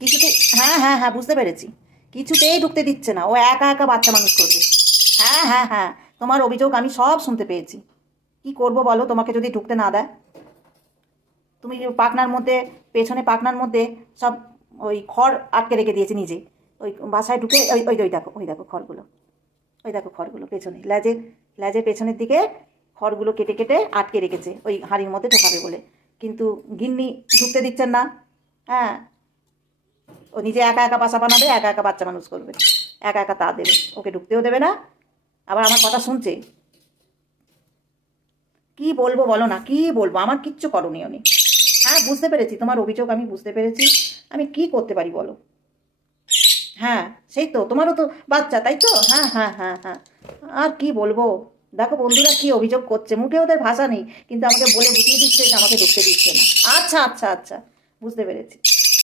কিছুতেই, হ্যাঁ হ্যাঁ হ্যাঁ, বুঝতে পেরেছি। কিছুতেই ঢুকতে দিচ্ছে না, ও একা একা বাচ্চা মানুষ করবে। হ্যাঁ হ্যাঁ হ্যাঁ, তোমার অভিযোগ আমি সব শুনতে পেয়েছি। কি করব বলো, তোমাকে যদি ঢুকতে না দেয়? তুমি যে পাখনার মধ্যে, পেছনে পাখনার মধ্যে সব ওই খড় আটকে রেখে দিয়েছে নিজে। ওই বাসায় ঢুকে ওই ওই ওই দেখো, ওই দেখো খড়গুলো, ওই দেখো খড়গুলো পেছনে, লেজের লেজের পেছনের দিকে খড়গুলো কেটে কেটে আটকে রেখেছে ওই হাঁড়ির মধ্যে ঢোকাবে বলে। কিন্তু গিন্নি ঢুকতে দিচ্ছেন না। হ্যাঁ, ও নিজে একা একা বাসা বানাবে, একা একা বাচ্চা মানুষ করবে, একা একা তা দেবে, ওকে ঢুকতেও দেবে না। আবার আমার কথা শুনছে। কি বলবো বলো না, কি বলবো, আমার কিচ্ছু করণীয় নেই। হ্যাঁ, বুঝতে পেরেছি তোমার অভিযোগ, আমি বুঝতে পেরেছি। আমি কি করতে পারি বলো? হ্যাঁ, সেই তো, তোমারও তো বাচ্চা, তাই তো? হ্যাঁ হ্যাঁ হ্যাঁ হ্যাঁ। আর কি বলবো? দেখো বন্ধুরা কি অভিযোগ করছে, মুখে ওদের ভাষা নেই, কিন্তু আমাকে বলে বুঝিয়ে দিচ্ছে যে আমাকে ঢুকতে দিচ্ছে না। আচ্ছা আচ্ছা আচ্ছা, বুঝতে পেরেছি।